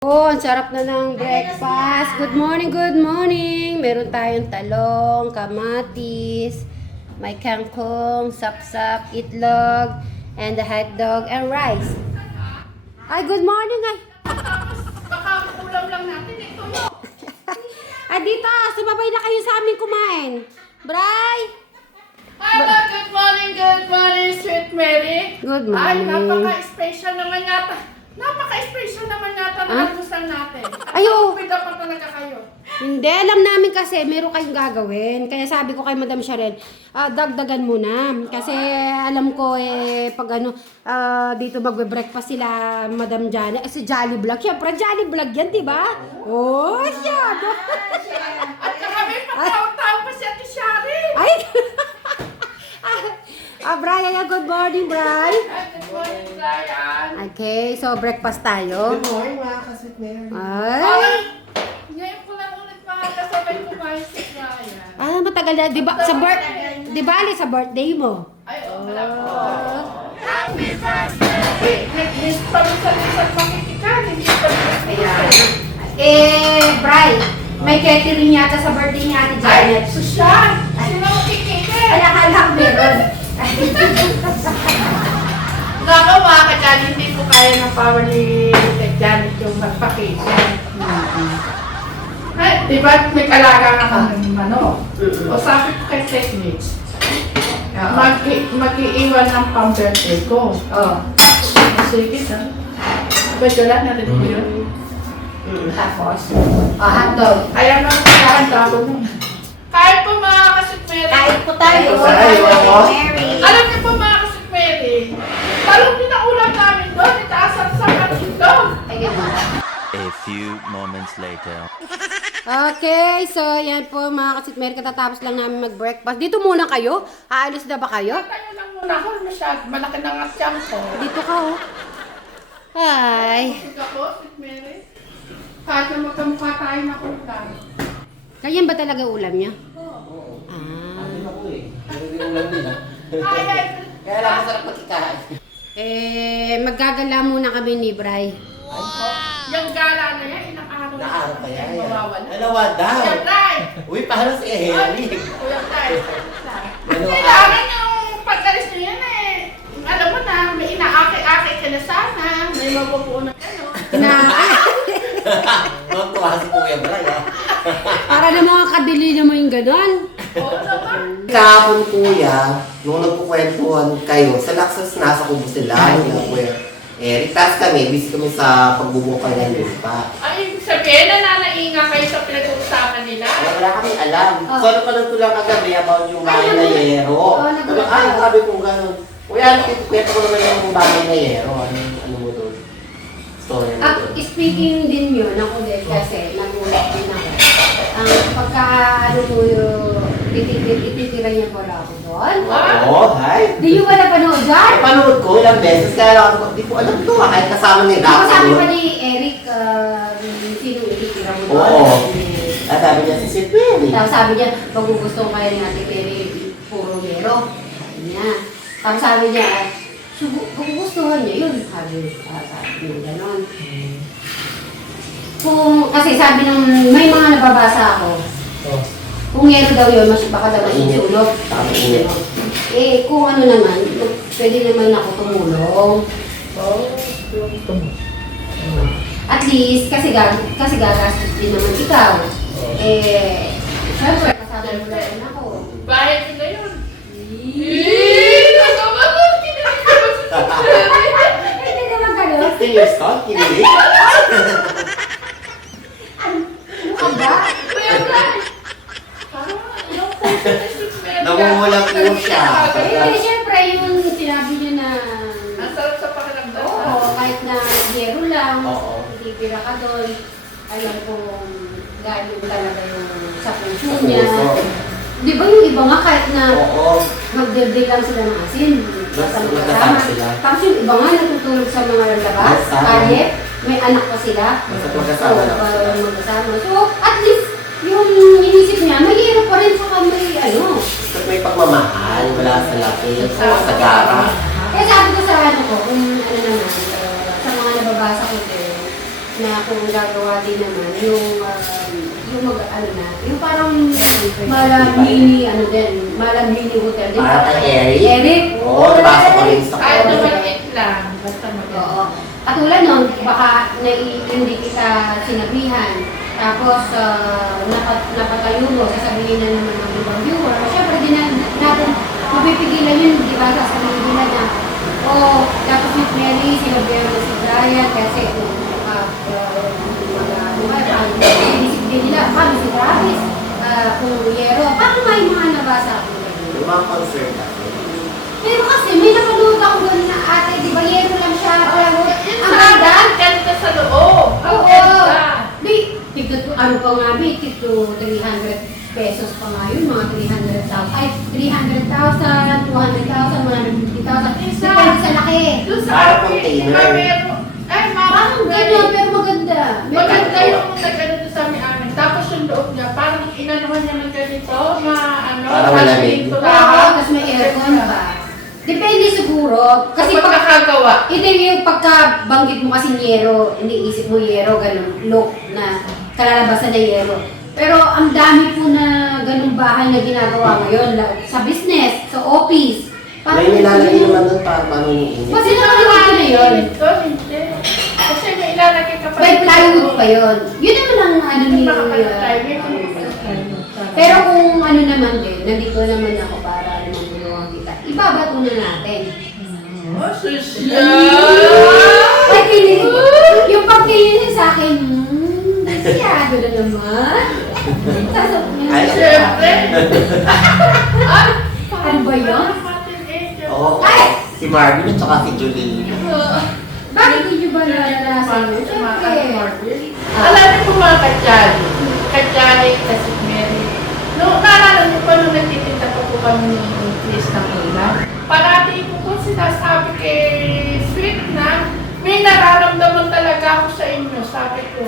Oh, ang sarap na ng breakfast. Good morning, good morning. Meron tayong talong, kamatis, may kangkong, sapsap, itlog, and the hot dog and rice. Ay, good morning ay. Baka ulam lang natin ito no. Dito, sumabay na kayo sa amin kumain. Bray! Hello, good morning, Sweet Mary. Good Ay, morning. napaka-special naman yata. Napaka-special naman yata ng almusal natin. Ay, oo. Pida pa talaga kayo. Hindi, alam namin kasi meron kayong gagawin. Kaya sabi ko kay Madam Sharon, dagdagan mo na. Kasi alam ko pag dito magbe-breakfast sila Madam Jolly. Si Jolly Vlog. Siyempre, Jolly Vlog yan, di ba? Oh, siya. At kami patawag-tawag pa si Ate Shari. Ay! Brian, good morning, Brian. Good morning, Brian. Okay, so breakfast tayo. Good morning mga kasweet Mary. Ay! Ay, ngayon ko lang ulit makakasabay kumain si Brian. Matagal na. Di ba, sa birthday mo? Ay, oo, wala po. Happy birthday! Nag-miss pa rin sa makikikan. Hindi pa rin. Brian, may catering yata sa birthday ni Ate Janet. Ay, Susan! Sino makikikin? Alak-alak meron. Nako mga ka-Janet, hindi ko kaya ng power ni Janet yung magpakita. Ay, di ba nag-alaga ka ng manok? O sabi ko kay Techniques, mag-iiwan ng pang-birthday ko. Oh. Sige na. Ba't wala natin ko yun? Tapos, hotdog. Kaya naman kaya ko nun. Kahit po mga kasitmeri. Kain po tayo. Mary. Alam niyo po mga kasitmeri, talong din ang ulam namin doon. Itaasan sa kanil doon. A few moments later. Okay, so yan po mga kasitmer, katatapos lang namin mag-breakfast. Dito muna kayo? Aalis na ba kayo? Tayo lang muna ako. Malaki na nga siyang ko. Dito ka oh. Hi. Sige ako, kasitmeri. Kahit na magkamukha tayo na ulam. Ganyan ba talaga ulam niya? Ano ako eh. Pero di ulam nila. Ay. Kaya lang masarap magkikain. Maggagala muna kami ni Bray. Yung gala na yan, ilang araw na. Naaraw kaya Yan, yan. mawawala. Dalawa daw. Yan, Bray! Uy, paano si Henry? Kuya Bray. Ano, Kailangan yung pag-alis nyo yan eh. Alam mo na, may inaaki-aki ka na sana. May mabubuo na ano. Na, Tuwa si Kuya Bray ah. para na mga kadili naman yung gano'n. Oo naman. Kahapon kuya, nung nagkukwentuhan kayo, sa Laksas nasa kubo sila, yung Kuya Eric. Tapos kami, busy kami sa pagbubukay ng lupa. Ay, ibig sabihin, nananainga kayo sa pinag-uusapan nila. Kaya wala kami alam. Oh. So, ano pa lang lang kagabi about yung bahay na yero. Oh, nagulat Ay, ako. sabi ko gano'n. Kuya, kwento ko naman yung bahay na yero. Ano mo doon? Story mo doon. Speaking din yun, ako din kasi nagulat din ako. Pagka ano mo yung ititira niya pala ako doon. Oo, hi. Di nyo ba napanood dyan? Napanood ko ilang beses, kaya lang ako, di ko alam ito kahit kasama ni Ako Dapo. sabi pa ni Eric, sino ititira mo doon? Oo. At sabi niya si Sweet Mary. Tapos sabi niya, magugustuhan kaya ni Ate Peri, puro mero. Sabi niya. Tapos sabi niya, magugustuhan niya yun. Sabi niya gano'n. Kasi sabi nung, may mga nababasa ako, Oh. kung meron daw yun, baka daw Mainit. masusulot. Tama, init. Kung ano naman, pwede naman ako tumulong. At least, kasi gagastos din naman ikaw. Siyempre, kasama mo na rin ako. Bayad nila yun. Hindi naman gano'n. 15 years old, kinilig. Ano ba? Kuya Bray! Parang yung puso ni Sweet Mary. Namumulang po siya. Siyempre, yung sinabi niya na, Ang sarap sa pakiramdam. oo, kahit na zero lang, Oo. hindi pira ka doon, alam kong galing talaga yung sa puso niya. Puso. Di ba yung iba nga kahit na Oo. magdebday lang sila ng asin, basta Magkasama magkasama. sila. Tapos yung iba nga natutulog sa mga labas, Magkasama. kaya may anak pa sila. Basta magkasama lang. Magkasama. So, at least, yung inisip niya, may hirap pa rin sa may ano. At may pagmamahal, wala sa laki, sa gara. Kaya sabi ko sa ano ko, kung ano naman, sa mga nababasa ko din, na kung gagawa din naman, yung ano na, yung parang malam mini, malam mini hotel. Di ba? Para kay Eric? Eric? Oo, nabasa ko rin sa Kahit comment. naman it lang, basta maganda. Oo. Katulad nun, baka hindi kita sinabihan. Tapos, napatayo mo, sasabihin na naman ng ibang viewer. Siyempre, di natin mapipigilan yun, di ba? Sasabihin nila na, tapos si Mary, sinabihan mo si Brian, kasi inisip din nila, paano si Travis, kung Yero, paano may mga nabasa ako? Yung mga concert kasi. Pero kasi, may napanood ako doon na ate, di ba, Yero lang siya, pero Yung ang ganda. ganda sa loob. Ang Oo. ganda. Ano pa nga, tigto 300 pesos pa nga yun, mga 300,000. Ay, 300,000, 200,000, 150,000. Depende sa laki. Doon sa Para amin, container. meron. Ay, Parang gano'n, pero maganda. Maganda yung nagano doon sa amin. Tapos yung loob niya, parang inanuhan niya ng ganito, na ano, Para malamig. dito Oo, lang. tapos may aircon pa. Depende siguro. Kasi Kapag nakagawa. hindi yung pagkabanggit mo kasi yero, hindi isip mo yero, ganun, look na kalalabasan ng yero. Pero ang dami po na ganung bahay na ginagawa ngayon sa business, sa office. May nilalagay naman doon para paano yung init. Kasi nakalimutan ko na yun. Ito, hindi. Kasi may ilalagay ka pa. May plywood pa yun. Yun naman ang ano ni... Pero kung ano naman din, nandito naman ako para magulungan kita. Ibabato na natin. Oh, susya! Ay, kinilig. Yung pagtingin sa akin, desiyado na naman. Ay, Siyempre. Ay, Ano ba yun? Oo. Ay! Si Marvin at saka si Julie. Bakit hindi nyo ba naranasan yun? Siyempre. Alam niyo po mga kadyali, kasi Mary. No, naalala niyo pa nung nagtitinda pa po kami ng place ng ulam. Parati ko po sinasabi kay Sweet na may nararamdaman talaga ako sa inyo, sabi ko.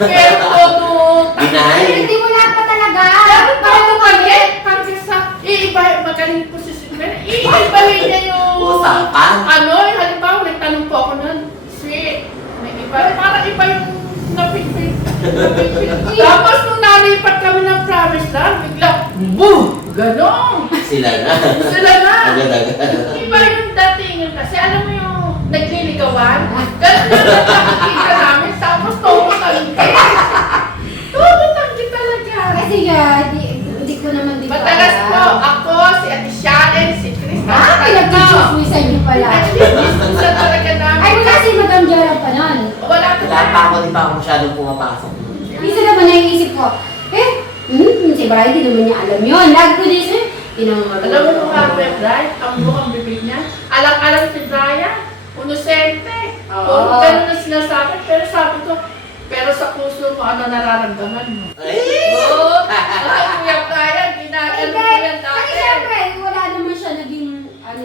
Pero todo, Deny. Hindi mo lahat pa talaga. Parang umalit, parang sa, magaling po si Sweet Mary, iibahin niya yung, Usapan. halimbawa, nagtanong po ako nun, Sweet, may iba, parang iba yung napipit. Tapos nung nalipat kami ng promise lang, bigla, boom! Ganon! Sila na. Sila na! Agad-agad. Iba yung datingan kasi, alam mo yung nagliligawan? Ganon na nakikita namin, tapos tumutanggi. Tumutanggi talaga. Kasi nga, hindi ko naman di Madalas po, ako, si Ate Sharon, si Chris, pinag-chismisan niyo pala. Isa talaga namin. Ay, wala si Madam Jara pa nun. Wala pa Wala pa ako, di pa ako masyadong pumapasok. Minsan naman naiisip ko, si Brian, di naman niya alam yun. Lagi ko din siya, di naman Alam mo nung hardware, Brian, ang bukang bibig niya. Alam si Brian, unosente. Oo. Kung gano'n na sinasabi, pero sabi ko, pero sa puso mo, ano nararamdaman mo? Ay! Oo, ang Kuya Brian, ginagano ko yan Kasi dati. siyempre, wala naman siya naging,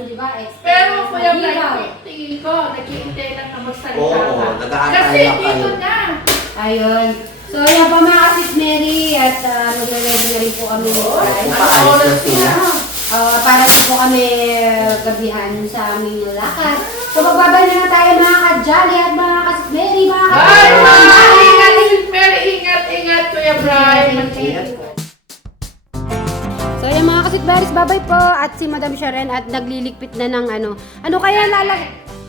di ba, expert. Pero Kuya Hindi Brian, ba? tingin ko, nag-iintay lang na magsalita Oo, ka. nag-aantay Kasi lang kayo. dito na. Ayun. So, yan pa mga kasis Mary at magre-ready na rin po kami ni Brian. Paalis na sila. Para rin po kami gabihan sa aming lakad. So, magbabay na na tayo mga kadyali at mga kasis Mary, mga Bye, kasis. bye! Ingat, Mary, ingat, Kuya Brian. Ingat po. So, yan mga kasitbaris, babay po. At si Madam Sharon at nagliligpit na ng ano. Ano kaya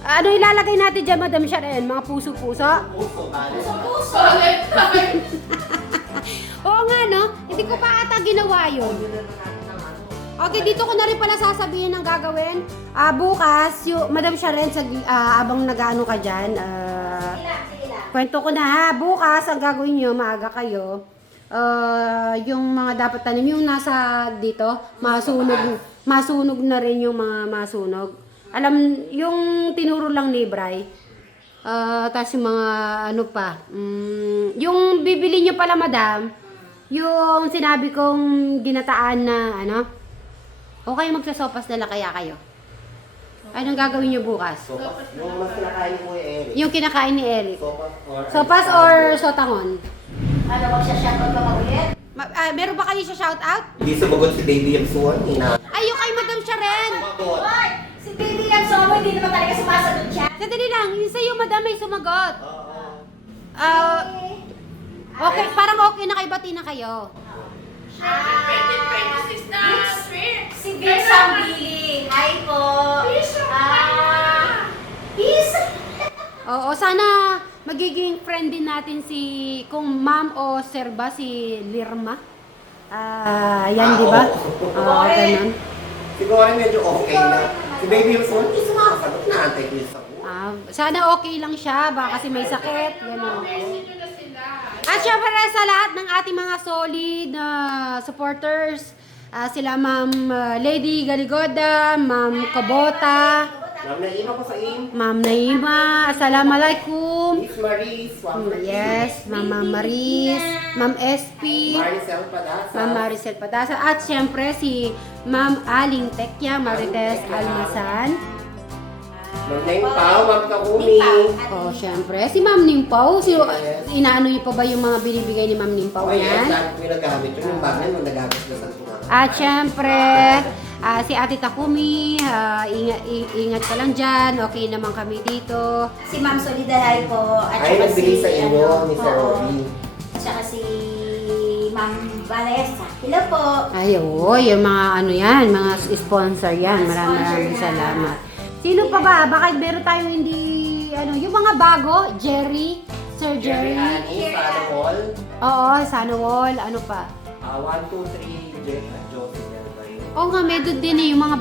ano ilalagay natin dyan, Madam Sharon? Mga puso-puso? Solid kami. Oo nga, no? Hindi ko pa ata ginawa yun. Okay, dito ko na rin pala sasabihin ng gagawin. Bukas, Madam Sharon, abang nag-ano ka dyan, kwento ko na ha. Bukas, ang gagawin nyo, maaga kayo. Yung mga dapat tanim, yung nasa dito, masunog na rin yung mga masunog. Alam, yung tinuro lang ni Bray, tapos yung mga ano pa, yung bibili nyo pala madam, yung sinabi kong ginataan na ano, okay magsasopas na lang kaya kayo. Anong gagawin nyo bukas? Yung mas kinakain ni Kuya Eric. Yung kinakain ni Eric. Sopas Sopas or sotangon? Ano, magsha-shoutout ka ulit? Meron ba kayo sa shoutout? Hindi sumagot si Baby M. Suwan. Ay, yung kay Madam Sharon! Hoy! Si Baby Lam Somo, hindi naman talaga sumasagot siya. Sadali lang, yung sa'yo madam may sumagot. Okay, parang okay na kayo, bati na kayo. Siyempre, 2026 na, sweet. Si Vince Sambili. Hi po. Peace. Oo, sana magiging friend din natin si, kung ma'am o sir ba, si Lirma. Yan, di ba? Ganun. Siguro medyo okay na. Si Baby yung phone, hindi sumasagot na antay ko yung sagot. Sana okay lang siya, baka kasi may sakit, gano'n. Message nyo na sila. At syempre sa lahat ng ating mga solid supporters, sila Ma'am Lady Galigoda, Ma'am Kabota, Ma'am Naima ko sa Ma'am Naima, Assalamualaikum. Miss Marie, Swamper. Yes, Ma'am Maris, Ma'am SP, Maricel Padasa. Ma'am Maricel Padasa, at syempre si Ma'am Aling Tekya Marites Almasan. Ma'am Neng Pao, Ma'am Takumi. Oh, syempre si Ma'am Nimpaw, Yes. inaano niyo pa ba yung mga binibigay ni Ma'am Nimpaw Okay, yes, yan? dahil ko yung nagamit. Yung bagay mo nagamit na sa tunga. At syempre, si Ate Takumi, ingat ka lang dyan. Okay naman kami dito. Si Ma'am Solidaray po. At Ay, saka nagbigay sa inyo, ni Sir oo. Robby. At saka si Ma'am Vanessa. Hello po. Ay, oo, yung mga ano yan, mga sponsor yan. Maraming salamat. Sino pa ba? Bakit meron tayo hindi, yung mga bago? Jerry? Sir Jerry? Ani, Sana Wall. Oo, Sanowol. Ano pa? 1, 2, 3, Jeff at Joseph. Meron ba yun? Oo nga, medyo din yung mga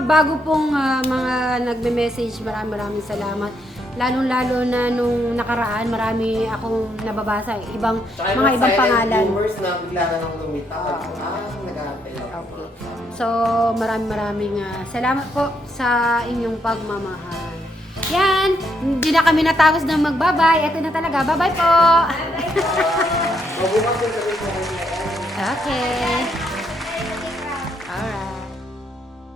bago pong mga nagme-message, maraming salamat. Lalong-lalo na nung nakaraan, marami akong nababasa, Tsaka mga ibang pangalan. Boomers na bigla na nang lumitaw. Nag-aantay lang. Okay. So, maraming salamat po sa inyong pagmamahal. Yan, hindi na kami natapos na magbabay. Ito na talaga, bye-bye po! Mabukas yung sabi ko. Okay.